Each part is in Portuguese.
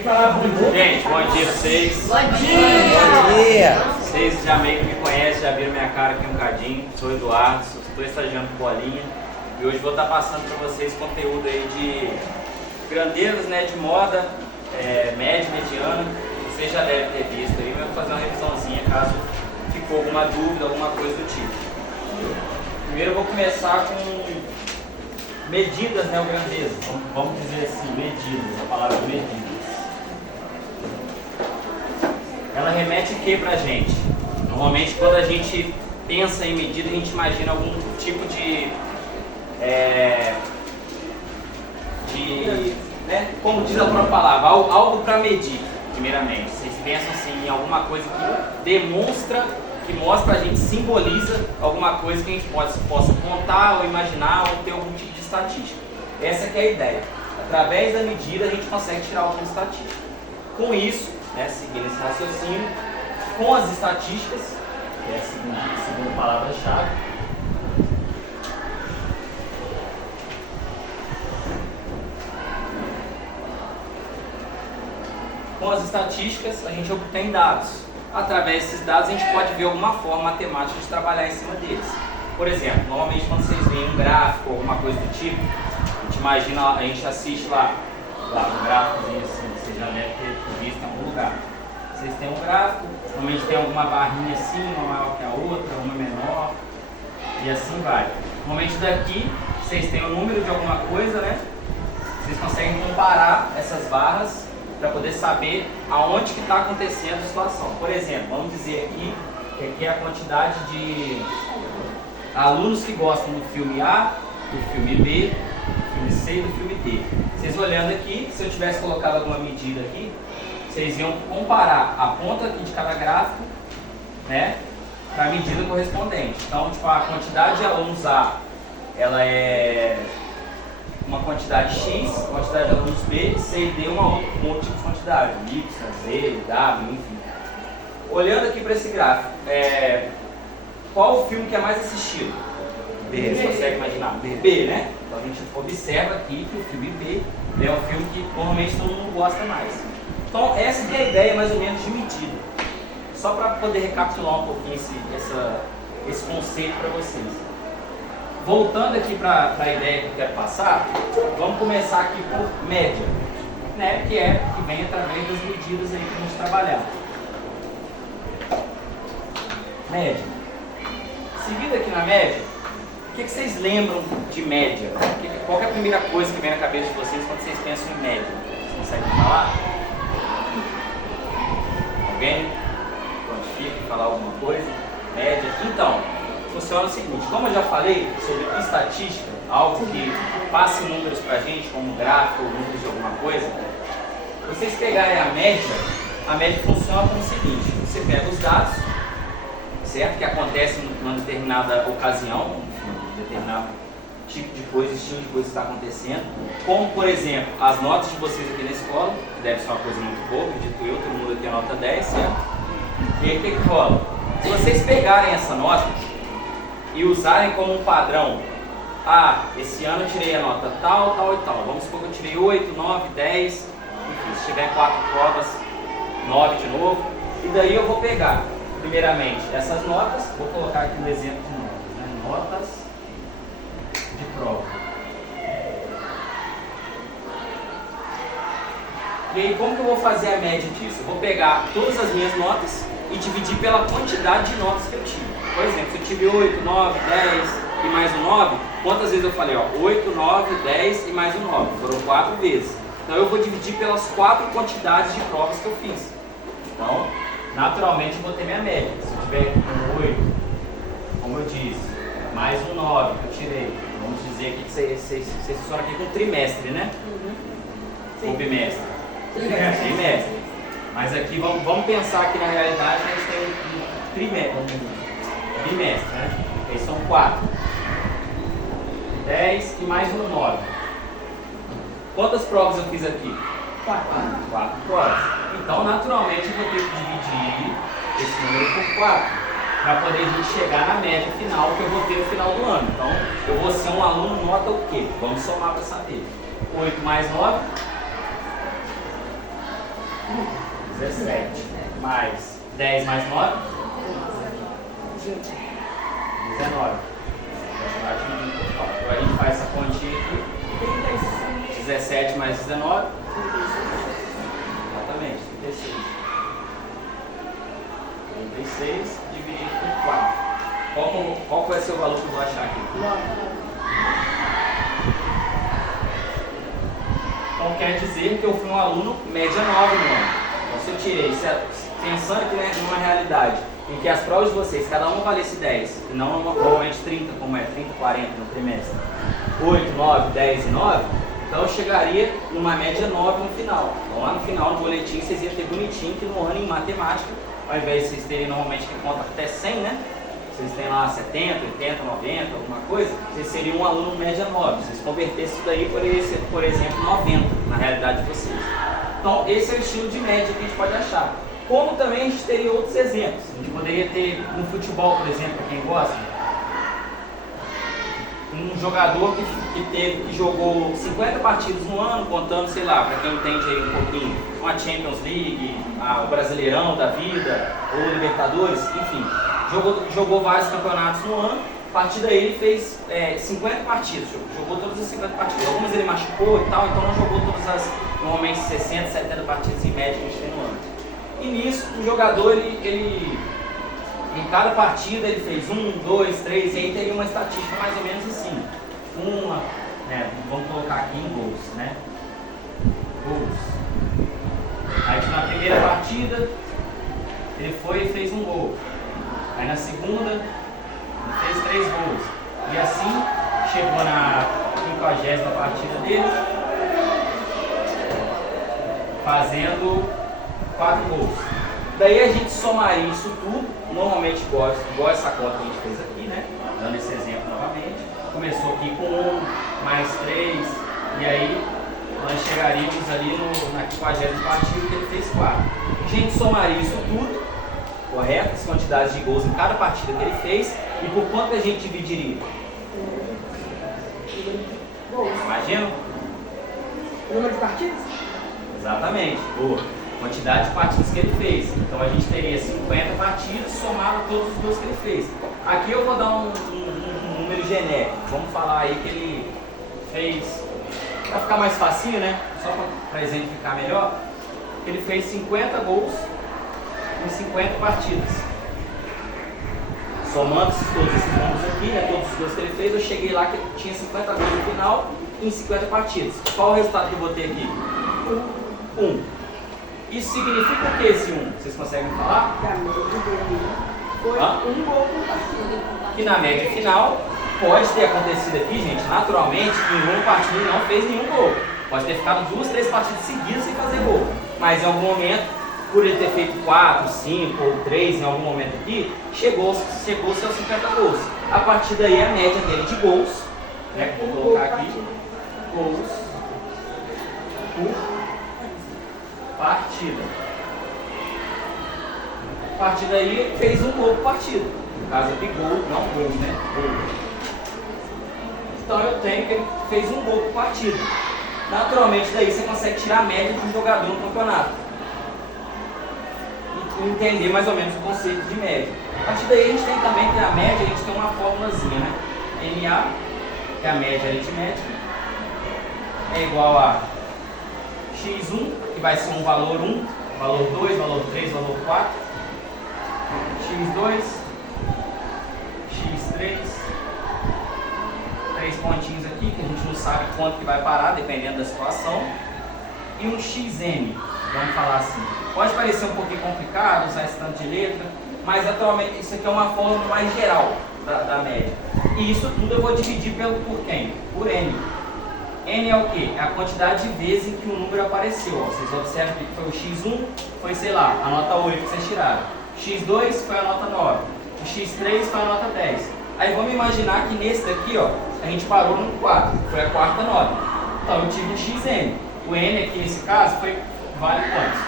Gente, bom dia pra vocês. Bom dia! Bom dia! Vocês já meio que me conhecem, já viram minha cara aqui um cadinho. Sou Eduardo, estou estagiando com Bolinha. E hoje vou estar passando para vocês conteúdo aí de grandezas, né, de moda, média, mediana. Vocês já devem ter visto aí, mas eu vou fazer uma revisãozinha caso ficou alguma dúvida, alguma coisa do tipo. Primeiro eu vou começar com medidas, né, o grandeza. Vamos dizer assim, medidas, a palavra medidas. Ela remete o que pra gente? Normalmente quando a gente pensa em medida, a gente imagina algum tipo né, como diz a própria palavra, algo para medir, primeiramente. Vocês pensam assim, em alguma coisa que demonstra, que mostra pra gente, simboliza alguma coisa que a gente possa contar ou imaginar ou ter algum tipo de estatística. Essa que é a ideia. Através da medida a gente consegue tirar alguma estatística. Com isso, né, seguindo esse raciocínio, com as estatísticas, que é a segunda palavra-chave, com as estatísticas a gente obtém dados. Através desses dados a gente pode ver alguma forma matemática de trabalhar em cima deles. Por exemplo, normalmente quando vocês veem um gráfico ou alguma coisa do tipo, a gente imagina, a gente assiste lá um gráficozinho assim, vocês já devem ter visto em algum lugar. Vocês têm um gráfico, normalmente tem alguma barrinha assim, uma maior que a outra, uma menor, e assim vai. Normalmente daqui, vocês têm o número de alguma coisa, né? Vocês conseguem comparar essas barras para poder saber aonde que está acontecendo a situação. Por exemplo, vamos dizer aqui que aqui é a quantidade de alunos que gostam do filme A, do filme B, do filme C e do filme D. Vocês olhando aqui, se eu tivesse colocado alguma medida aqui, vocês iam comparar a ponta aqui de cada gráfico, né, para a medida correspondente. Então, tipo, a quantidade de alunos A, ela é uma quantidade X, a quantidade de alunos B, C e D uma outra tipo de quantidade, Y, Z, W, enfim. Olhando aqui para esse gráfico, qual o filme que é mais assistido? B, você consegue imaginar? B, né? Então a gente observa aqui que o filme B é um filme que normalmente todo mundo gosta mais. Então essa que é a ideia mais ou menos de medida. Só para poder recapitular um pouquinho esse conceito para vocês. Voltando aqui para a ideia que eu quero passar, vamos começar aqui por média, né? Que vem através das medidas aí para a gente trabalhar. Média. Seguindo aqui na média, o que vocês lembram de média? Qual é a primeira coisa que vem na cabeça de vocês quando vocês pensam em média? Vocês conseguem falar? Alguém? Quantifica, falar alguma coisa? Média. Então, funciona o seguinte, como eu já falei sobre estatística, algo que passe números para a gente, como gráfico ou números de alguma coisa, vocês pegarem a média funciona como o seguinte, você pega os dados, certo? Que acontecem numa determinada ocasião, um determinado tipo de coisa, estilo de coisa que está acontecendo, como por exemplo, as notas de vocês aqui na escola, que deve ser uma coisa muito boa, acredito eu, todo mundo aqui é nota 10, certo? E aí o que rola? Se vocês pegarem essa nota e usarem como um padrão, esse ano eu tirei a nota tal, tal e tal, vamos supor que eu tirei 8, 9, 10, enfim, se tiver 4 provas, 9 de novo, e daí eu vou pegar, primeiramente, essas notas, vou colocar aqui um exemplo de notas, né? Notas de prova. E aí, como que eu vou fazer a média disso? Eu vou pegar todas as minhas notas e dividir pela quantidade de notas que eu tive. Por exemplo, se eu tive 8, 9, 10 e mais um 9, quantas vezes eu falei? 8, 9, 10 e mais um 9. Foram 4 vezes. Então eu vou dividir pelas 4 quantidades de provas que eu fiz. Então, naturalmente eu vou ter minha média. Se eu tiver um 8, como eu disse, mais um 9 que eu tirei, vamos dizer aqui que vocês funcionam aqui com trimestre, né? Ou bimestre? Trimestre. Mas aqui vamos pensar que na realidade a gente tem um trimestre, bimestre, né? Aí são 4. 10 e mais um 9. Quantas provas eu fiz aqui? 4 provas. Então, naturalmente, eu vou ter que dividir esse número por 4 para poder a gente chegar na média final que eu vou ter no final do ano. Então, eu vou ser um aluno nota o quê? Vamos somar para saber. 8 mais 9. 17. Mais 10 mais 9? 19. Agora a gente faz essa continha aqui. 17 mais 19? Exatamente, 36. 36 dividido por 4. Qual vai ser o valor que eu vou achar aqui? 9. Então quer dizer que eu fui um aluno média 9 no ano. Então se eu tirei, pensando que numa realidade em que as provas de vocês, cada uma valesse 10, e não normalmente 30, como é 30, 40 no trimestre, 8, 9, 10 e 9, então eu chegaria numa média 9 no final. Então lá no final, no boletim, vocês iam ter bonitinho que no ano em matemática, ao invés de vocês terem normalmente que conta até 100, né? Vocês têm lá 70, 80, 90, alguma coisa, vocês seriam um aluno média 9. Vocês convertessem isso daí, poderia ser, por exemplo, 90 na realidade de vocês. Então esse é o estilo de média que a gente pode achar. Como também a gente teria outros exemplos. A gente poderia ter no futebol, por exemplo, para quem gosta, um jogador que jogou 50 partidas no ano, contando, sei lá, para quem entende aí um pouquinho, uma Champions League, o Brasileirão da vida, ou Libertadores, enfim, jogou vários campeonatos no ano. A partir daí ele fez 50 partidas, jogou todas as 50 partidas. Algumas ele machucou e tal, então não jogou todas as, normalmente 60, 70 partidas em média que a gente tem no ano. E nisso, o jogador, ele em cada partida ele fez 1, 2, 3, e aí teria uma estatística mais ou menos assim. Vamos colocar aqui em gols, né? Gols. Aí na primeira partida, ele foi e fez um gol. Aí na segunda, ele fez 3 gols. E assim, chegou na 50ª partida dele, fazendo 4 gols. Daí a gente somaria isso tudo, normalmente igual essa conta que a gente fez aqui, né? Dando esse exemplo novamente. Começou aqui com 1, mais 3, e aí nós chegaríamos ali na 50ª partida que ele fez 4. A gente somaria isso tudo, correto? As quantidades de gols em cada partida que ele fez, e por quanto a gente dividiria? Imagina? O número de partidas? Exatamente. Boa. Quantidade de partidas que ele fez. Então a gente teria 50 partidas somado a todos os gols que ele fez. Aqui eu vou dar um número genérico. Vamos falar aí que ele fez, para ficar mais facinho, né? Só para exemplificar melhor, ele fez 50 gols em 50 partidas. Somando todos esses números aqui, né? Todos os gols que ele fez, eu cheguei lá que ele tinha 50 gols no final em 50 partidas. Qual o resultado que eu botei aqui? 1. Isso significa o que esse 1? Vocês conseguem falar? Da média dele foi 1 gol por partida. Que na média final pode ter acontecido aqui, gente, naturalmente, que em uma partida ele não fez nenhum gol. Pode ter ficado 2, 3 partidas seguidas sem fazer gol. Mas em algum momento, por ele ter feito 4, 5 ou 3 em algum momento aqui, chegou-se aos 50 gols. A partir daí a média dele de gols, né? Vou colocar aqui, gols por partida. A partir daí ele fez 1 gol por partida. No caso aqui, gol, não gols, né? Gol. Então eu tenho que ele fez 1 gol por partida. Naturalmente daí você consegue tirar a média de um jogador no campeonato. E entender mais ou menos o conceito de média. A partir daí a gente tem também que a média, a gente tem uma fórmulazinha, né? MA, que é a média aritmética, é igual a x1, que vai ser um valor 1, valor 2, valor 3, valor 4, x2, x3, 3 pontinhos aqui, que a gente não sabe quanto que vai parar, dependendo da situação, e um xm, vamos falar assim. Pode parecer um pouquinho complicado usar esse tanto de letra, mas atualmente isso aqui é uma fórmula mais geral da média. E isso tudo eu vou dividir por quem? Por n. N é o que? É a quantidade de vezes em que o número apareceu. Ó. Vocês observam que foi o x1, foi, sei lá, a nota 8 que vocês tiraram. X2 foi a nota 9. O x3 foi a nota 10. Aí vamos imaginar que nesse daqui, ó, a gente parou no 4, foi a quarta nota. Então eu tive um xn. O n aqui nesse caso vale quantos?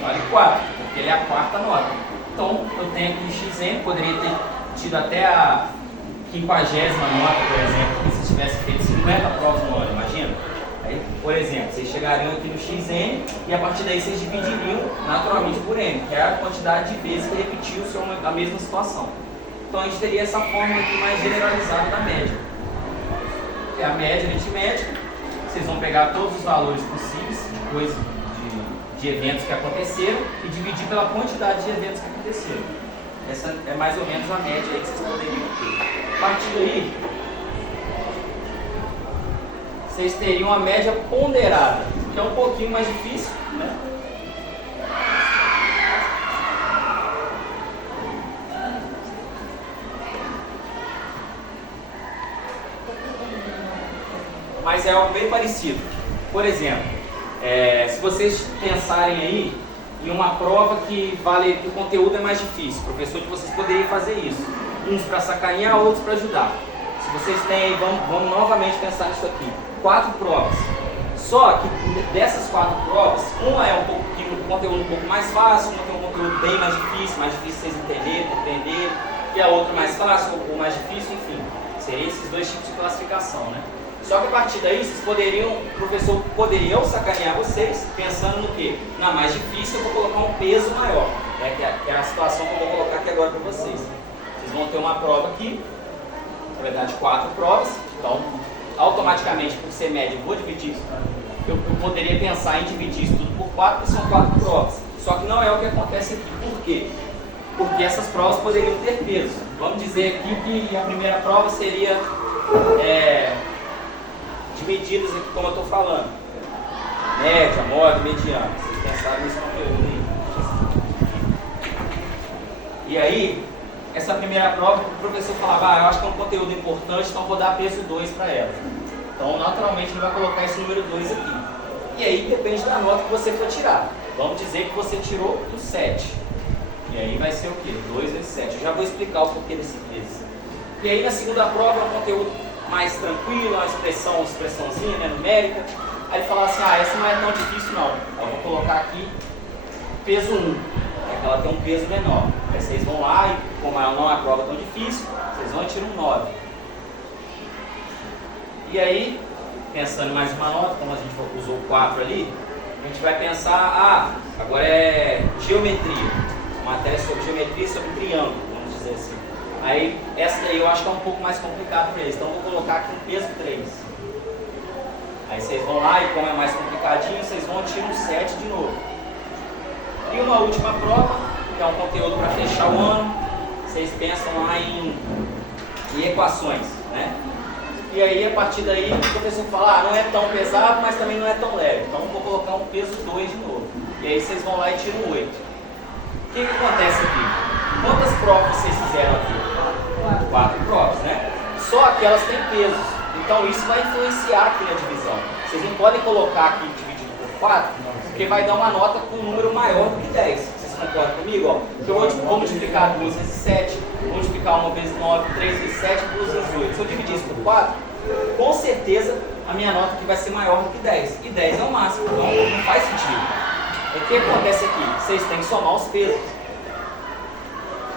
Vale 4, porque ele é a quarta nota. Então eu tenho aqui xn, poderia ter tido até a 50ª nota, por exemplo, se tivesse feito 50 provas no ano, imagina? Aí Aí, por exemplo, vocês chegariam aqui no xn e a partir daí vocês dividiriam naturalmente por n, que é a quantidade de vezes que repetiu a mesma situação. Então a gente teria essa forma aqui mais generalizada da média, que é a média aritmética. Vocês vão pegar todos os valores possíveis de eventos que aconteceram e dividir pela quantidade de eventos que aconteceram. Essa é mais ou menos a média aí que vocês poderiam ter. A partir daí, vocês teriam a média ponderada, que é um pouquinho mais difícil, né? Mas é algo bem parecido. Por exemplo, se vocês pensarem aí em uma prova que o conteúdo é mais difícil, o professor de vocês poderia fazer isso. Uns para sacanear, outros para ajudar. Se vocês têm aí, vamos novamente pensar nisso aqui. 4 provas. Só que dessas 4 provas, uma é um conteúdo um pouco mais fácil, uma tem um conteúdo bem mais difícil vocês entenderem, compreenderem, e a outra mais fácil ou mais difícil, enfim. Seriam esses dois tipos de classificação, né? Só que a partir daí, o professor poderia sacanear vocês, pensando no quê? Na mais difícil eu vou colocar um peso maior, né? que é a situação que eu vou colocar aqui agora para vocês. Vocês vão ter uma prova aqui, na verdade 4 provas, então automaticamente por ser média eu vou dividir, eu poderia pensar em dividir isso tudo por 4, porque são 4 provas. Só que não é o que acontece aqui. Por quê? Porque essas provas poderiam ter peso. Vamos dizer aqui que a primeira prova seria de medidas aqui, como eu estou falando. Média, moda, mediana. Vocês pensaram nesse conteúdo aí. E aí, essa primeira prova, o professor falava, eu acho que é um conteúdo importante, então vou dar peso 2 para ela. Então, naturalmente, ele vai colocar esse número 2 aqui. E aí, depende da nota que você for tirar. Vamos dizer que você tirou o 7. E aí vai ser o quê? 2 vezes 7. Eu já vou explicar o porquê desse peso. E aí, na segunda prova, é um conteúdo mais tranquilo, uma expressãozinha, né, numérica. Aí ele fala assim, essa não é tão difícil não. Eu vou colocar aqui peso 1, que ela tem um peso menor. Aí vocês vão lá e, como ela não é uma prova tão difícil, vocês vão e tiram um 9. E aí, pensando em mais uma nota, como a gente usou 4 ali, a gente vai pensar, agora é geometria. Matéria sobre geometria e sobre triângulo, vamos dizer assim. Aí, essa daí eu acho que é um pouco mais complicado para eles, então eu vou colocar aqui um peso 3. Aí vocês vão lá e, como é mais complicadinho, vocês vão e tiram um 7 de novo. E uma última prova, que é um conteúdo para fechar o ano, vocês pensam lá em equações, né? E aí, a partir daí, o professor fala, não é tão pesado, mas também não é tão leve. Então, eu vou colocar um peso 2 de novo. E aí, vocês vão lá e tiram 8. O que acontece aqui? Quantas provas vocês fizeram aqui? 4 provas, né? Só que elas têm pesos. Então, isso vai influenciar aqui na divisão. Vocês não podem colocar aqui dividido por 4, porque vai dar uma nota com um número maior do que 10. Vocês concordam comigo? Ó? Então, eu vou multiplicar 2 vezes 7, vou multiplicar 1 vezes 9, 3 vezes 7, 2 vezes 8. Se eu dividir isso por 4, com certeza a minha nota aqui vai ser maior do que 10. E 10 é o máximo, então não faz sentido. O que acontece aqui? Vocês têm que somar os pesos.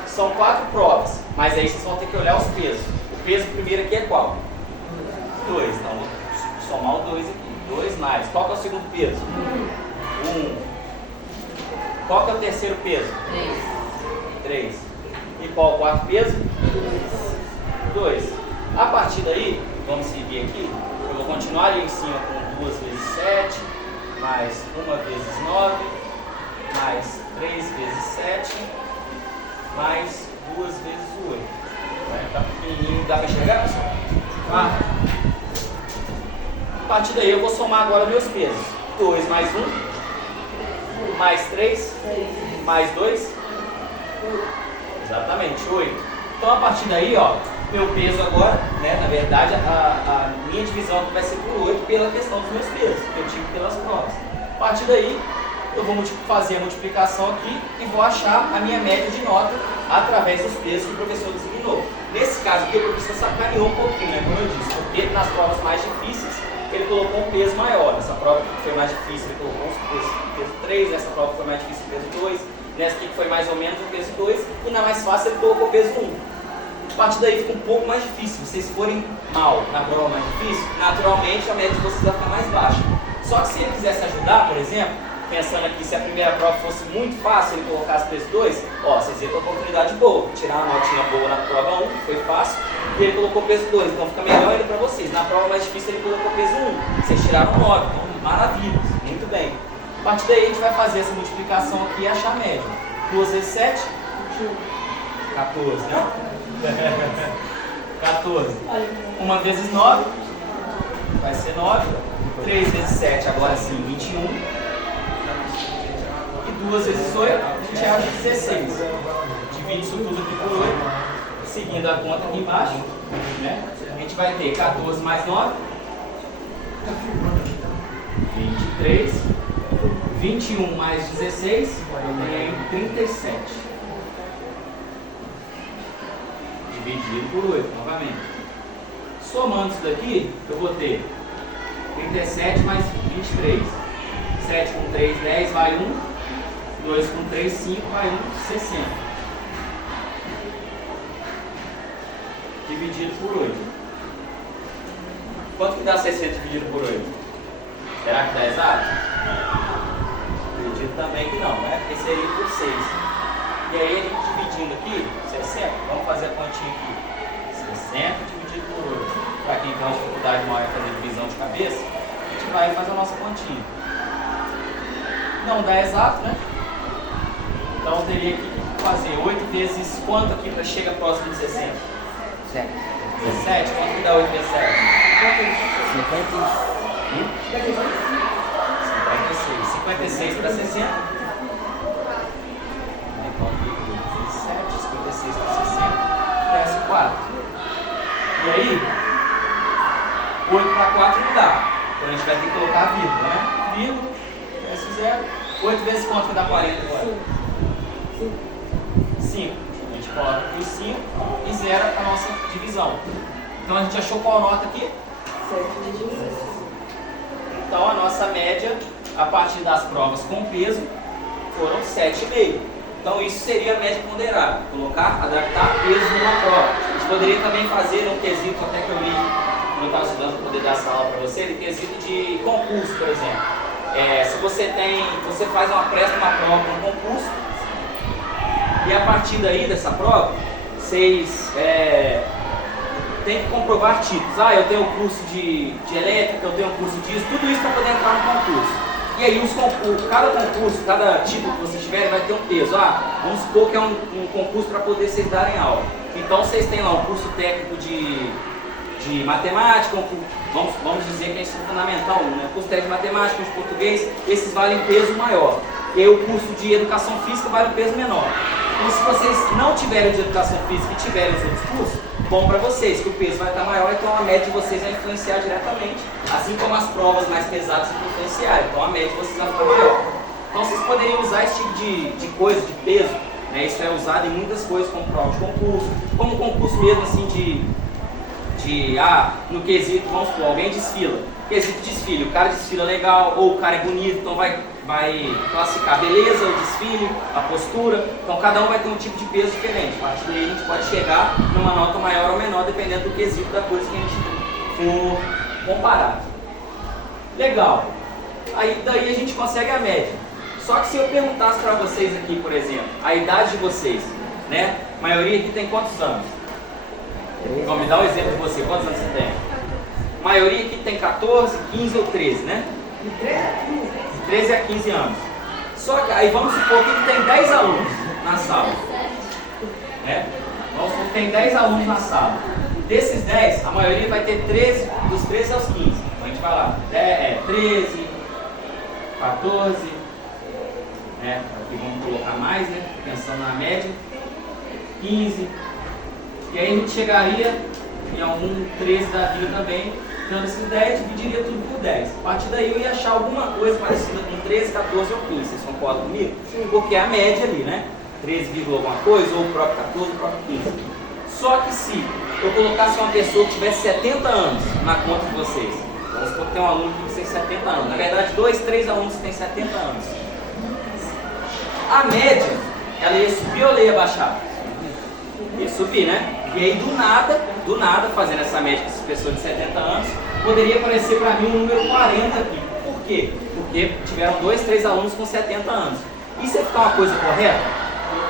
São 4 provas, mas aí vocês vão ter que olhar os pesos. O peso primeiro aqui é qual? 2. Então, vou somar o 2 aqui. 2 mais. Qual que é o segundo peso? 1. Qual que é o terceiro peso? 3. E qual é o quarto peso? 2. A partir daí, vamos seguir aqui. Eu vou continuar ali em cima com 2 vezes 7, mais 1 vezes 9, mais 3 vezes 7, mais 2 vezes 8. Tá pequenininho, dá para enxergar, pessoal? A partir daí eu vou somar agora meus pesos. 2 mais 1, mais 3, mais 2, exatamente, 8. Então a partir daí, ó, meu peso agora, né, na verdade a minha divisão aqui vai ser por 8 pela questão dos meus pesos, que eu tive pelas provas. A partir daí, eu vou fazer a multiplicação aqui e vou achar a minha média de nota através dos pesos que o professor designou. Nesse caso aqui, o professor sacaneou um pouquinho, né, como eu disse, porque nas provas mais difíceis, ele colocou um peso maior. Nessa prova que foi mais difícil, ele colocou um peso 3, nessa prova que foi mais difícil, o peso 2, nessa aqui que foi mais ou menos o peso 2, e na mais fácil ele colocou o peso 1. A partir daí fica um pouco mais difícil. Se vocês forem mal na prova mais difícil, naturalmente a média de vocês vai ficar mais baixa. Só que se ele quisesse ajudar, por exemplo, pensando aqui, se a primeira prova fosse muito fácil, ele colocasse peso 2, ó, vocês iam ter uma oportunidade boa, tirar uma notinha boa na prova 1, que foi fácil, e ele colocou peso 2, então fica melhor ele para vocês. Na prova mais difícil ele colocou peso 1, vocês tiraram 9, então maravilha, muito bem. A partir daí a gente vai fazer essa multiplicação aqui e achar a média. 2 vezes 7? 14, né? 14. 1 vezes 9 vai ser 9. 3 vezes 7, agora sim, 21. E 2 vezes 8, a gente acha 16. Divide isso tudo aqui por 8, seguindo a conta aqui embaixo, né? A gente vai ter 14 mais 9, 23. 21 mais 16, tem 37. Dividido por 8, novamente. Somando isso daqui, eu vou ter 37 mais 23. 7 com 3, 10, vai 1. 2 com 3, 5, vai 1, 60. Dividido por 8. Quanto que dá 60 dividido por 8? Será que dá exato? Acredito também que não, né? Porque seria por 6. E aí a gente dividindo aqui, 60, vamos fazer a continha aqui. 60 dividido por 8. Para quem tem uma dificuldade maior em fazer divisão de cabeça, a gente vai fazer a nossa continha. Não dá exato, né? Então eu teria que fazer 8 vezes quanto aqui para chegar próximo de 60? 7. 17? Quanto que dá 8 vezes 7? 56 para 60. Então aqui 17, 56 para 60, desce 4. E aí, 8 para 4 não dá. Então a gente vai ter que colocar a vírgula, né? Vírgula, desce 0. 8 vezes quanto que dá 40 agora? 5. A gente coloca aqui o 5 e zera a nossa divisão. Então a gente achou qual nota aqui? 7. Então a nossa média, a partir das provas com peso, foram 7,5. Então isso seria a média ponderada, colocar, adaptar peso numa prova. A gente poderia também fazer um quesito, até que eu li, quando eu estava estudando para poder dar essa aula para você, de quesito de concurso, por exemplo. Se você faz uma presta uma prova para um concurso, e a partir daí dessa prova, vocês têm que comprovar títulos. Eu tenho curso de elétrica, eu tenho curso disso, tudo isso para poder entrar no concurso. E aí cada concurso, cada título que vocês tiverem vai ter um peso. Vamos supor que é um concurso para poder vocês darem aula. Então vocês têm lá um curso técnico de matemática, vamos dizer que é ensino fundamental 1, né? Curso técnico de matemática, curso de português, esses valem peso maior. E aí o curso de educação física vale um peso menor. Então se vocês não tiverem de educação física e tiverem os outros cursos, bom para vocês, que o peso vai estar maior, então a média de vocês vai influenciar diretamente, assim como as provas mais pesadas vão influenciar, então a média de vocês vai ficar maior. Então vocês poderiam usar esse tipo de coisa, de peso, né? Isso é usado em muitas coisas, como prova de concurso, como concurso mesmo assim no quesito, vamos supor, alguém desfila, quesito desfile, o cara desfila legal, ou o cara é bonito, então vai classificar a beleza, o desfile, a postura, então cada um vai ter um tipo de peso diferente. A partir daí a gente pode chegar numa nota maior ou menor, dependendo do quesito da coisa que a gente for comparar. Legal. Aí daí a gente consegue a média. Só que se eu perguntasse para vocês aqui, por exemplo, a idade de vocês, né? A maioria aqui tem quantos anos? Vamos me dar um exemplo de você, quantos anos você tem? A maioria aqui tem 14, 15 ou 13, né? De 13 a 15. De 13 a 15 anos. Só que aí vamos supor que tem 10 alunos na sala. Né? Vamos supor que tem 10 alunos na sala. Desses 10, a maioria vai ter 13, dos 13 aos 15. Então a gente vai lá, 13, 14, né? Aqui vamos colocar mais, né? Pensando na média, 15. E aí a gente chegaria em algum 13 da vida também, dando esses 10, dividiria tudo por 10. A partir daí eu ia achar alguma coisa parecida com 13, 14 ou 15. Vocês concordam comigo? Sim. Porque é a média ali, né? 13, alguma coisa, ou o próprio 14, ou o próprio 15. Só que se eu colocasse uma pessoa que tivesse 70 anos na conta de vocês, vamos supor que tem um aluno que tem 70 anos, na verdade 2, 3 alunos que têm 70 anos. A média, ela ia subir ou ela ia baixar? Ia subir, né? E aí do nada, fazendo essa média dessas pessoas de 70 anos, poderia aparecer para mim um número 40 aqui. Por quê? Porque tiveram 2, 3 alunos com 70 anos. Isso ia ficar uma coisa correta?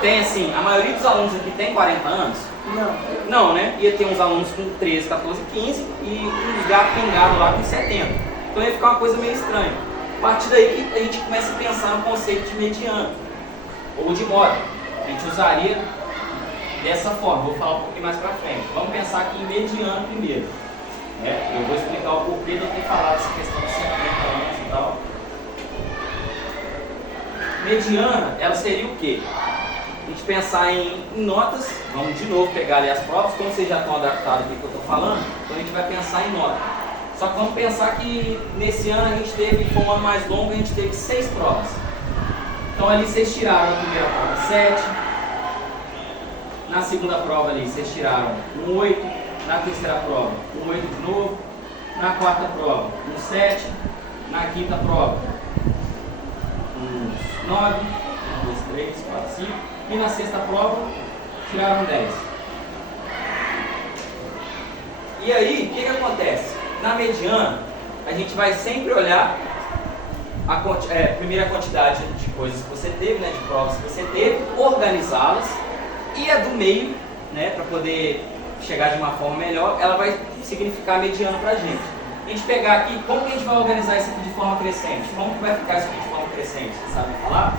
Tem assim, a maioria dos alunos aqui tem 40 anos? Não. Não, né? Ia ter uns alunos com 13, 14, 15 e uns gatos pingados lá com 70. Então ia ficar uma coisa meio estranha. A partir daí que a gente começa a pensar no conceito de mediano ou de moda. A gente usaria dessa forma, vou falar um pouquinho mais pra frente. Vamos pensar aqui em mediano primeiro. Eu vou explicar o porquê de eu ter falado essa questão de 50 anos e tal. Mediana, ela seria o quê? A gente pensar em notas, vamos de novo pegar ali as provas, como vocês já estão adaptados aqui que eu estou falando, então a gente vai pensar em nota. Só que vamos pensar que nesse ano a gente teve, foi um ano mais longo, a gente teve 6 provas. Então ali vocês tiraram a primeira prova 7, na segunda prova ali vocês tiraram um 8, na terceira prova um 8 de novo, na quarta prova um 7, na quinta prova um 9, 1, 2, 3, 4, 5 e na sexta prova tiraram 10. E aí, o que acontece? Na mediana, a gente vai sempre olhar a primeira quantidade de coisas que você teve, né, de provas que você teve, organizá-las, e a do meio, né, para poder chegar de uma forma melhor, ela vai significar mediano para a gente. A gente pegar aqui, como que a gente vai organizar isso aqui de forma crescente? Como que vai ficar isso aqui de forma crescente? Vocês sabem falar?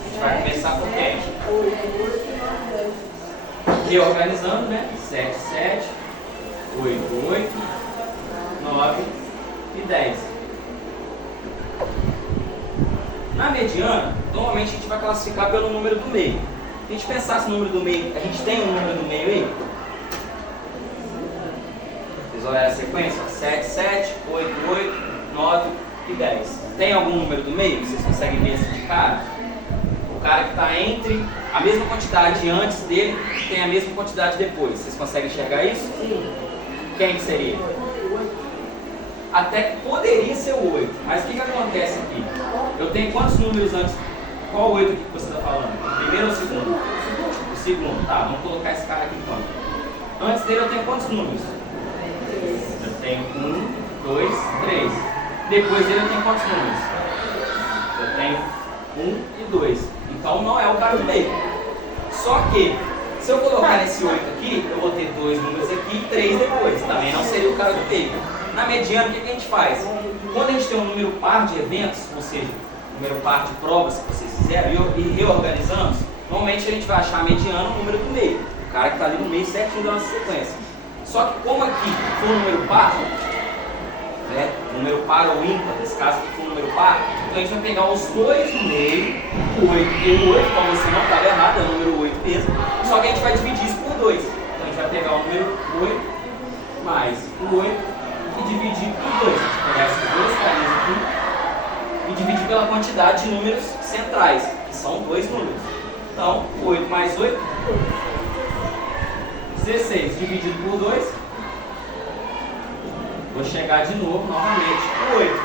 A gente vai começar por quê? Reorganizando, né? 7, 7, 8, 8, 9 e 10. Na mediana, normalmente a gente vai classificar pelo número do meio. Se a gente pensasse no número do meio, a gente tem um número do meio aí? Vocês olharem a sequência? 7, 7, 8, 8, 9 e 10. Tem algum número do meio? Vocês conseguem ver esse de cara? O cara que está entre a mesma quantidade antes dele tem a mesma quantidade depois. Vocês conseguem enxergar isso? Sim. Quem que seria? Até que poderia ser o 8. Mas o que acontece aqui? Eu tenho quantos números antes? Qual 8 aqui que você está falando? O primeiro ou o segundo? O segundo. Tá, vamos colocar esse cara aqui então. Antes dele eu tenho quantos números? Eu tenho 1, 2, 3. Depois dele eu tenho quantos números? Eu tenho 1 e 2. Então não é o cara do meio. Só que, se eu colocar nesse 8 aqui, eu vou ter 2 números aqui e 3 depois. Também não seria o cara do meio. Na mediana, o que a gente faz? Quando a gente tem um número par de eventos, ou seja, número par de provas que vocês fizeram e reorganizamos, normalmente a gente vai achar a mediana o número do meio. O cara que está ali no meio certinho da nossa sequência. Só que como aqui for um número par, né, número par ou ímpar, nesse caso aqui for um número par, então a gente vai pegar os dois no meio, o 8 e o 8, como você não estava errado, é o número 8 mesmo, só que a gente vai dividir isso por 2. Então a gente vai pegar o número 8 mais o 8 e dividir por 2. A gente vai pegar esses dois carinhas aqui e dividir pela quantidade de números centrais, que são 2 números. Então, 8 mais 8, 16 dividido por 2, vou chegar de novo, novamente, por 8.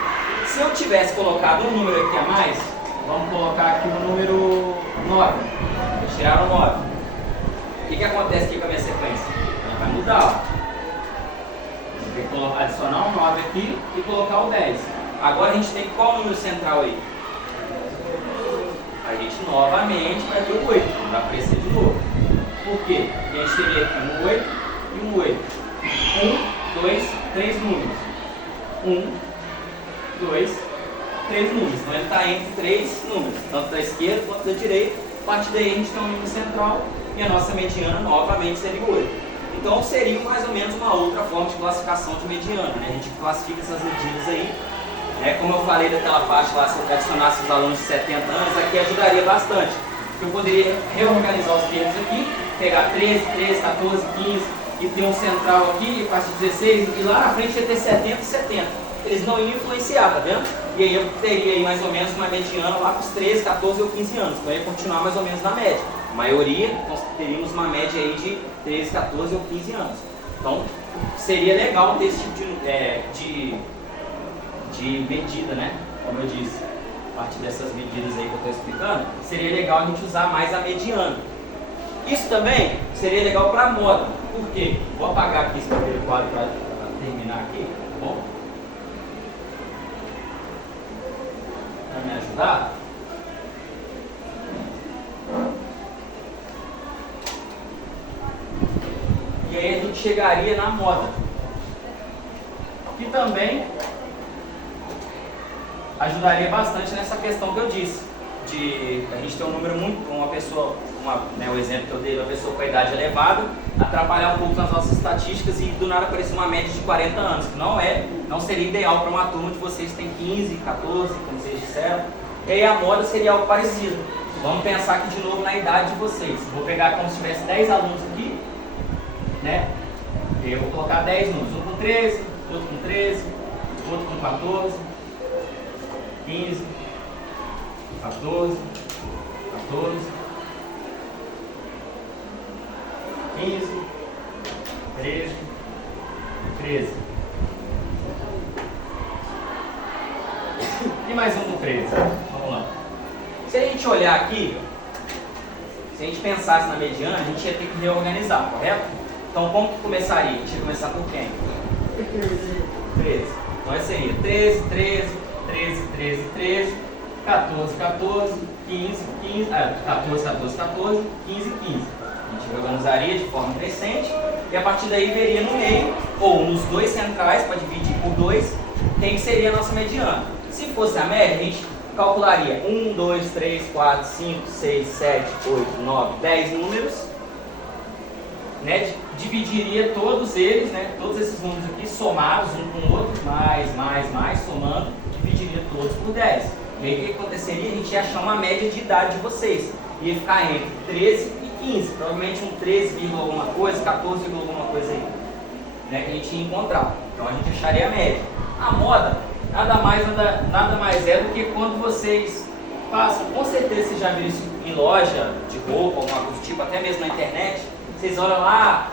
Se eu tivesse colocado um número aqui a mais, vamos colocar aqui o número 9, vou tirar o 9. O que acontece aqui com a minha sequência? Ela vai mudar, ó. Vou adicionar um 9 aqui e colocar o 10. Agora a gente tem qual número central aí? A gente novamente vai ter o 8. Não dá para aparecer de novo. Por quê? Porque a gente teria aqui um 8 e um 8. 1, 2, 3 números. 1, 2, 3 números. Então ele está entre 3 números, tanto da esquerda quanto da direita. A partir daí a gente tem um número central e a nossa mediana novamente seria o 8. Então seria mais ou menos uma outra forma de classificação de mediana, né? A gente classifica essas medidas aí, né? Como eu falei daquela parte lá, se eu adicionasse os alunos de 70 anos, aqui ajudaria bastante. Eu poderia reorganizar os termos aqui, pegar 13, 13, 14, 15 e ter um central aqui, parte 16, e lá na frente ia ter 70 e 70. Eles não iam influenciar, tá vendo? E aí eu teria aí mais ou menos uma mediana lá para os 13, 14 ou 15 anos. Então eu ia continuar mais ou menos na média. A maioria, nós teríamos uma média aí de 13, 14 ou 15 anos. Então, seria legal ter esse tipo de medida, né? Como eu disse, a partir dessas medidas aí que eu estou explicando, seria legal a gente usar mais a mediana. Isso também seria legal para moda. Por quê? Vou apagar aqui esse primeiro quadro para terminar aqui, tá bom? Para me ajudar. E aí a gente chegaria na moda. Que também ajudaria bastante nessa questão que eu disse. De a gente ter um número muito, uma pessoa, o exemplo que eu dei, uma pessoa com a idade elevada, atrapalhar um pouco nas nossas estatísticas e do nada aparecer uma média de 40 anos, que não seria ideal para uma turma de vocês que tem 15, 14, como vocês disseram. E aí a moda seria algo parecido. Vamos pensar aqui de novo na idade de vocês. Vou pegar como se tivesse 10 alunos aqui, né? E eu vou colocar 10 números, um com 13, outro com 13, outro com 14, 15, 14, 15, 13, 13. E mais um com 13. Vamos lá. Se a gente olhar aqui, se a gente pensasse na mediana, a gente ia ter que reorganizar, correto? Então como que começaria? A gente ia começar por quem? 13. Então esse seria 13, 13, 13, 13, 13, 14, 14, 15, 15, 14, 14, 14, 15, 15. A gente organizaria de forma crescente e a partir daí veria no meio, ou nos dois centrais, para dividir por 2, quem que seria a nossa mediana. Se fosse a média, a gente calcularia 1, 2, 3, 4, 5, 6, 7, 8, 9, 10 números, né? Dividiria todos eles, né? Todos esses números aqui somados um com o outro, mais, somando, dividiria todos por 10. E aí o que aconteceria? A gente ia achar uma média de idade de vocês. Ia ficar entre 13 e 15, provavelmente um 13, alguma coisa, 14, alguma coisa aí, né? Que a gente ia encontrar. Então a gente acharia a média. A moda nada mais é do que quando vocês passam, com certeza vocês já viram isso em loja de roupa, alguma coisa do tipo, até mesmo na internet. Vocês olham lá,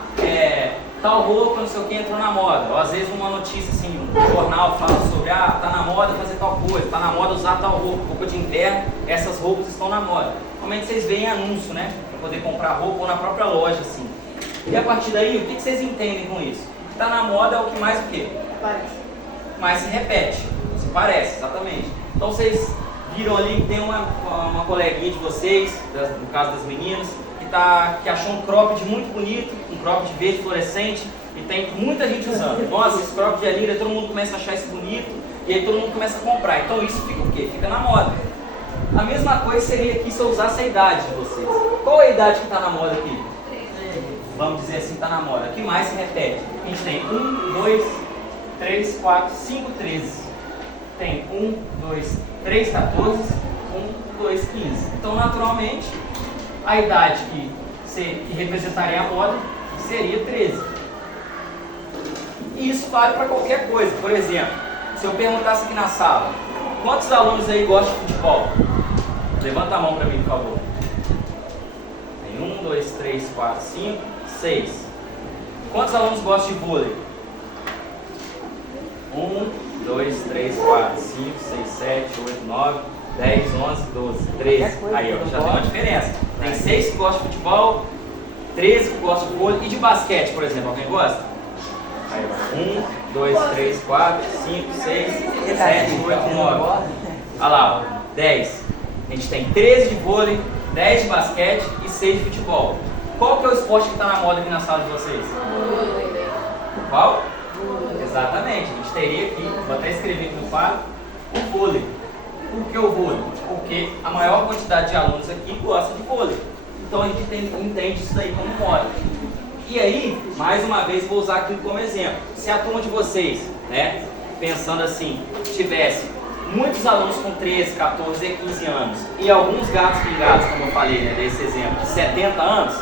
tal roupa, não sei o que, entrou na moda. Ou às vezes uma notícia assim, um jornal fala sobre, tá na moda fazer tal coisa, tá na moda usar tal roupa de inverno, essas roupas estão na moda. Normalmente vocês veem anúncio, né? Para poder comprar roupa ou na própria loja, assim. E a partir daí, o que vocês entendem com isso? O que tá na moda é o que mais o quê? Parece. Mais se repete, se parece, exatamente. Então vocês viram ali que tem uma coleguinha de vocês, no caso das meninas, que achou um cropped muito bonito, um cropped verde fluorescente, e tem muita gente usando. Nossa, esse cropped de Alira, todo mundo começa a achar isso bonito, e aí todo mundo começa a comprar. Então isso fica o quê? Fica na moda. A mesma coisa seria aqui se eu usasse a idade de vocês. Qual é a idade que está na moda aqui? Vamos dizer assim, está na moda. O que mais se repete? A gente tem 1, 2, 3, 4, 5, 13. Tem 1, 2, 3, 14, 1, 2, 15. Então, naturalmente, a idade que representaria a moda seria 13. E isso vale para qualquer coisa. Por exemplo, se eu perguntasse aqui na sala, quantos alunos aí gostam de futebol? Levanta a mão para mim, por favor. Tem 1, 2, 3, 4, 5, 6. Quantos alunos gostam de vôlei? 1, 2, 3, 4, 5, 6, 7, 8, 9, 10, 11, 12, 13. Aí, ó, já tem uma diferença. Tem 6 que gostam de futebol, 13 que gostam de vôlei. E de basquete, por exemplo, alguém gosta? Aí, ó. 1, 2, 3, 4, 5, 6, 7, 8, 9. Olha lá, ó. 10. A gente tem 13 de vôlei, 10 de basquete e 6 de futebol. Qual que é o esporte que está na moda aqui na sala de vocês? Qual? Exatamente, a gente teria aqui, vou até escrever aqui no quadro, o vôlei. Por que o vôlei? Porque a maior quantidade de alunos aqui gosta de vôlei. Então a gente entende isso daí como moda. E aí, mais uma vez, vou usar aquilo como exemplo. Se a turma de vocês, né, pensando assim, tivesse muitos alunos com 13, 14 e 15 anos e alguns gatos pingados, como eu falei, né, desse exemplo, de 70 anos,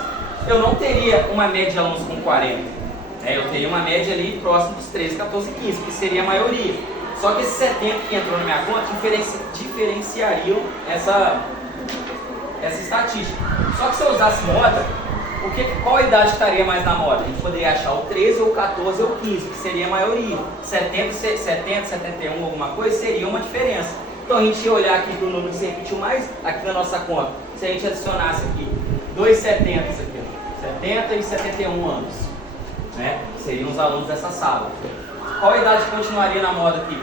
eu não teria uma média de alunos com 40. Eu teria uma média ali próximo dos 13, 14 e 15, que seria a maioria. Só que esses 70 que entrou na minha conta diferenciariam essa estatística. Só que se eu usasse moda, qual a idade estaria mais na moda? A gente poderia achar o 13, ou 14 ou 15, que seria a maioria. 70, 71, alguma coisa, seria uma diferença. Então a gente ia olhar aqui para o número que se repetiu mais aqui na nossa conta. Se a gente adicionasse aqui 2,70 aqui, 70 e 71 anos, né? Seriam os alunos dessa sala. Qual a idade continuaria na moda aqui?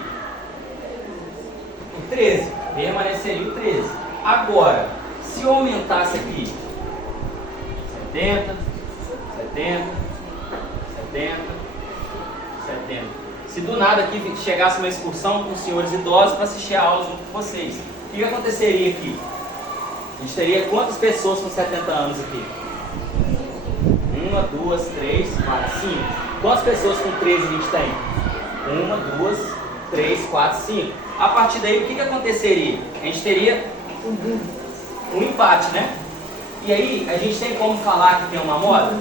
O 13, permaneceria o 13. Agora, se eu aumentasse aqui 70, 70, 70, 70. Se do nada aqui chegasse uma excursão com os senhores idosos para assistir a aula junto com vocês, o que aconteceria aqui? A gente teria quantas pessoas com 70 anos aqui? 1, 2, 3, 4, 5. Quantas pessoas com 13 a gente tem? 1, 2, 3, 4, 5. A partir daí, o que aconteceria? A gente teria um empate, né? E aí, a gente tem como falar que tem uma moda?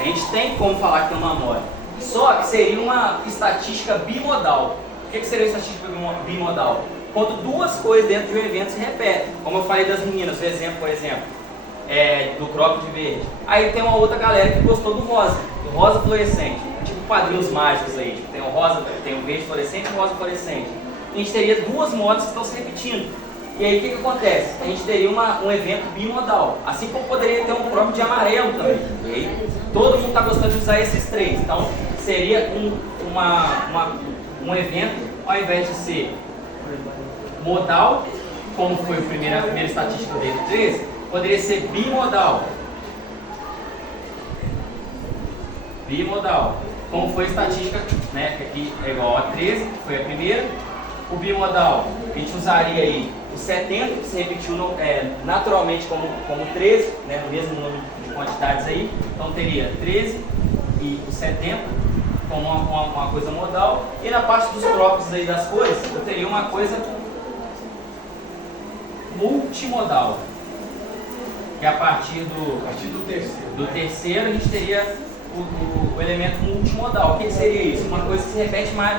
A gente tem como falar que tem uma moda. Só que seria uma estatística bimodal. O que seria estatística bimodal? Quando duas coisas dentro de um evento se repetem. Como eu falei das meninas, o exemplo, por exemplo, do cropped de verde. Aí tem uma outra galera que gostou do rosa fluorescente. Tipo quadrinhos mágicos aí. Tipo, tem o rosa, tem o verde fluorescente e o rosa fluorescente. A gente teria duas modas que estão se repetindo. E aí o que acontece? A gente teria um evento bimodal. Assim como poderia ter um cropped de amarelo também. E aí todo mundo está gostando de usar esses três. Então seria um evento, ao invés de ser modal, como foi a primeira estatística dele, 13, poderia ser bimodal. Bimodal. Como foi a estatística, né, que aqui é igual a 13, que foi a primeira. O bimodal, a gente usaria aí o 70, que se repetiu naturalmente como 13, né, no mesmo número de quantidades aí. Então teria 13 e o 70 como uma coisa modal. E na parte dos próprios aí das cores, eu teria uma coisa multimodal. Que a partir do terceiro a gente teria o elemento multimodal. O que seria isso? Uma coisa que se repete mais,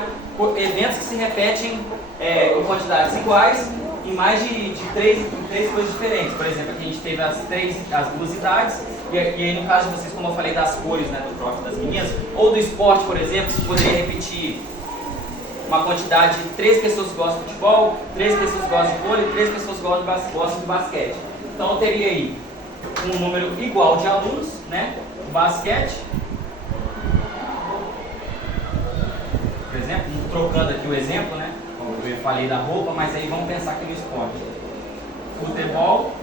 eventos que se repetem em quantidades iguais em mais de três coisas diferentes. Por exemplo, aqui a gente teve as duas idades, e aí no caso de vocês, como eu falei das cores, né, do próprio das meninas, ou do esporte, por exemplo, se poderia repetir uma quantidade de 3 pessoas que gostam de futebol, 3 pessoas que gostam de vôlei, 3 pessoas que gostam de basquete. Então eu teria aí um número igual de alunos, né, no basquete. Por exemplo, trocando aqui o exemplo, né? Eu falei da roupa, mas aí vamos pensar aqui no esporte. Futebol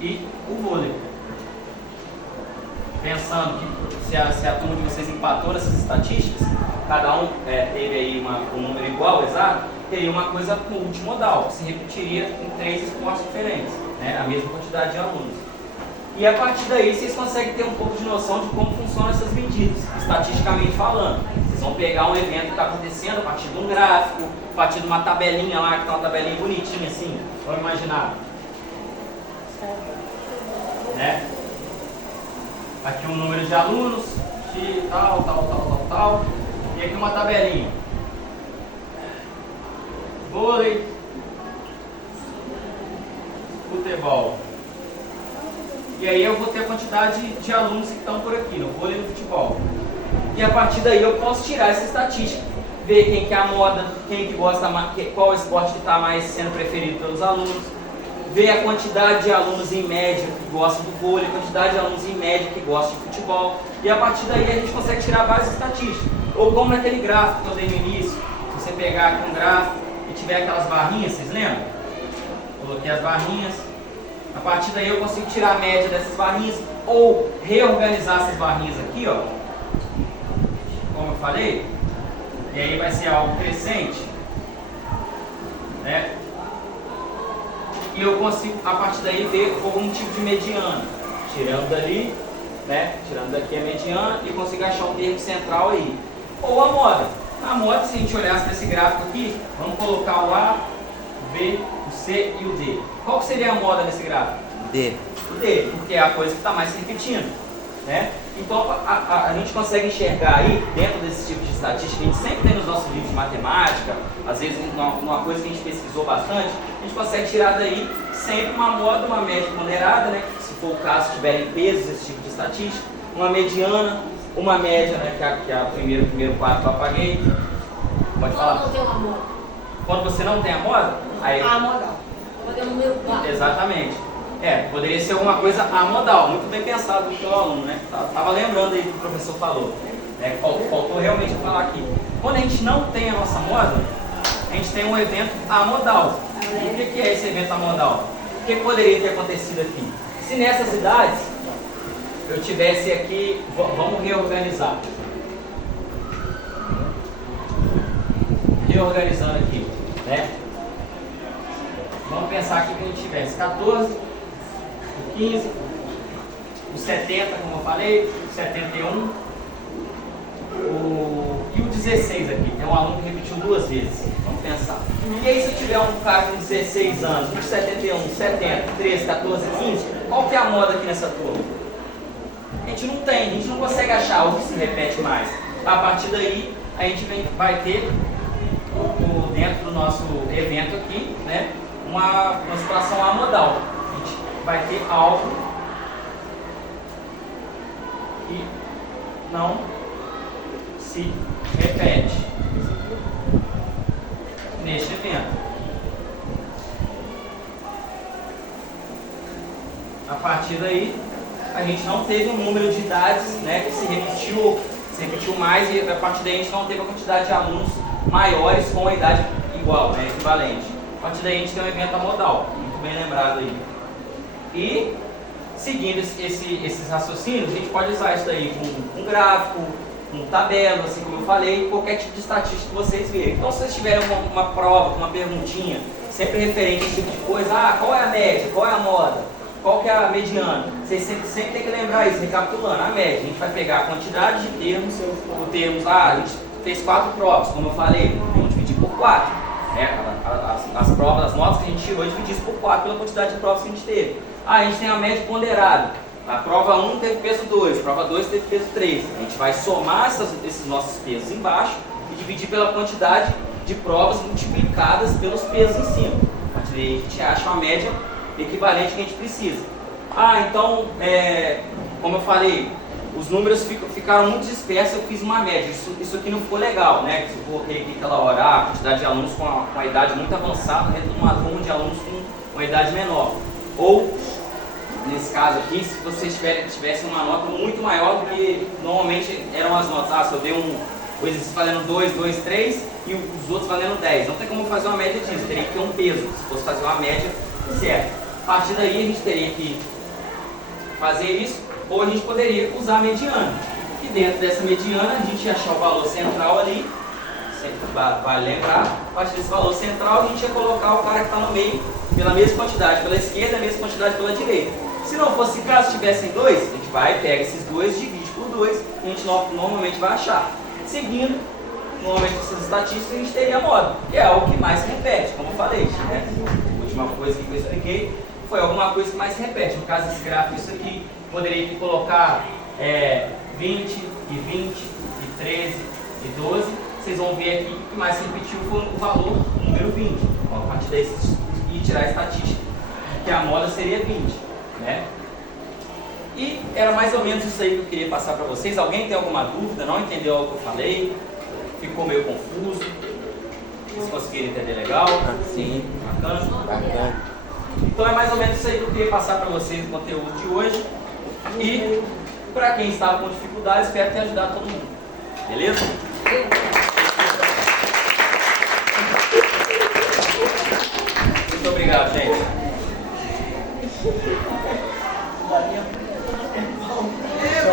e o vôlei. Pensando que se a turma de vocês empatou nessas estatísticas, cada um teve aí um número igual, exato, teria uma coisa multimodal, que se repetiria em 3 esportes diferentes, né? A mesma quantidade de alunos. E a partir daí vocês conseguem ter um pouco de noção de como funcionam essas medidas, estatisticamente falando. Vocês vão pegar um evento que está acontecendo a partir de um gráfico, a partir de uma tabelinha lá, que está uma tabelinha bonitinha assim, vamos imaginar. Né? Aqui um número de alunos, de tal. E aqui uma tabelinha. Vôlei, futebol. E aí eu vou ter a quantidade de alunos que estão por aqui, no vôlei e no futebol. E a partir daí eu posso tirar essa estatística, ver quem que é a moda, quem que gosta mais, qual esporte que está mais sendo preferido pelos alunos, ver a quantidade de alunos em média que gostam do vôlei, a quantidade de alunos em média que gostam de futebol. E a partir daí a gente consegue tirar várias estatísticas. Ou como naquele gráfico que eu dei no início, se você pegar aqui um gráfico e tiver aquelas barrinhas, vocês lembram? Coloquei as barrinhas. A partir daí eu consigo tirar a média dessas barrinhas ou reorganizar essas barrinhas aqui, ó. Como eu falei. E aí vai ser algo crescente, né? E eu consigo, a partir daí, ver algum tipo de mediana. Tirando dali, né? Tirando daqui a mediana e consigo achar um termo central aí. Ou a moda. A moda, se a gente olhasse para esse gráfico aqui, vamos colocar o A, o B, o C e o D. Qual que seria a moda nesse gráfico? D. O D, porque é a coisa que está mais se repetindo, né? Então a gente consegue enxergar aí, dentro desse tipo de estatística, que a gente sempre tem nos nossos livros de matemática, às vezes numa coisa que a gente pesquisou bastante, a gente consegue tirar daí sempre uma moda, uma média ponderada, né? Se for o caso, se tiverem pesos esse tipo de estatística, uma mediana, uma média, né? Que é o primeiro quadro que eu apaguei. Pode falar. Quando não tem uma moda. Quando você não tem a moda, aí... A moda. Quando é o número 4. Exatamente. Poderia ser alguma coisa amodal, muito bem pensado pelo aluno, né? Tava lembrando aí do que o professor falou. Faltou realmente falar aqui. Quando a gente não tem a nossa moda, a gente tem um evento amodal. O que é esse evento amodal? O que poderia ter acontecido aqui? Se nessas idades eu tivesse aqui, vamos reorganizar. Reorganizando aqui, né? Vamos pensar aqui que a gente tivesse 14, o 15, o 70, como eu falei, o 71, e o 16 aqui, tem um aluno que repetiu 2 vezes. Vamos pensar. E aí, se eu tiver um cara com 16 anos, com 71, 70, 13, 14, 15, qual que é a moda aqui nessa turma? A gente não tem, a gente não consegue achar algo que se repete mais. A partir daí, a gente vai ter, dentro do nosso evento aqui, né, uma situação amodal. A gente vai ter algo que não se repete neste evento. A partir daí, a gente não teve um número de idades, né, que se repetiu mais, e a partir daí a gente não teve a quantidade de alunos maiores com a idade igual, né, equivalente. A partir daí a gente tem um evento amodal, muito bem lembrado aí. E, seguindo esses raciocínios, a gente pode usar isso daí com um gráfico, com tabela, assim como eu falei, qualquer tipo de estatística que vocês verem. Então, se vocês tiverem uma prova, uma perguntinha, sempre referente a esse tipo de coisa, qual é a média, qual é a moda, qual que é a mediana, vocês sempre tem que lembrar isso, recapitulando. A média, a gente vai pegar a quantidade de termos, a gente fez 4 provas, como eu falei, vamos dividir por 4. As provas, as notas que a gente tirou, dividir isso por 4 pela quantidade de provas que a gente teve. A gente tem a média ponderada. A prova 1 teve peso 2, a prova 2 teve peso 3. A gente vai somar esses nossos pesos embaixo e dividir pela quantidade de provas multiplicadas pelos pesos em cima. A partir daí a gente acha uma média equivalente que a gente precisa. Então, como eu falei, os números ficaram muito dispersos, eu fiz uma média. Isso aqui não ficou legal, né? Eu coloquei aqui aquela hora a quantidade de alunos com uma idade muito avançada dentro de uma turma de alunos com uma idade menor. Ou, nesse caso aqui, se vocês tivessem uma nota muito maior do que normalmente eram as notas. Se eu dei o exercício valendo 2, 2, 3 e os outros valendo 10. Não tem como fazer uma média disso, teria que ter um peso, se fosse fazer uma média certa. A partir daí a gente teria que fazer isso, ou a gente poderia usar a mediana. E dentro dessa mediana a gente ia achar o valor central ali, sempre vale lembrar, a partir desse valor central a gente ia colocar o cara que está no meio, pela mesma quantidade pela esquerda, a mesma quantidade pela direita. Se não fosse caso tivessem 2, a gente pega esses 2, divide por 2, e a gente normalmente vai achar. Seguindo, normalmente essas estatísticas, a gente teria a moda, que é algo que mais se repete, como eu falei, né? A última coisa que eu expliquei foi alguma coisa que mais se repete. No caso desse gráfico, isso aqui, poderia aqui colocar 20, e 20, e 13, e 12. Vocês vão ver aqui que o que mais se repetiu foi o valor, o número 20. Então, a partir daí, e tirar a estatística, que a moda seria 20, né? E era mais ou menos isso aí que eu queria passar para vocês. Alguém tem alguma dúvida? Não entendeu o que eu falei? Ficou meio confuso? Vocês conseguiram entender legal? Sim. Bacana? Então é mais ou menos isso aí que eu queria passar para vocês no conteúdo de hoje. E para quem estava com dificuldade, espero ter ajudado todo mundo. Beleza? Muito obrigado, gente.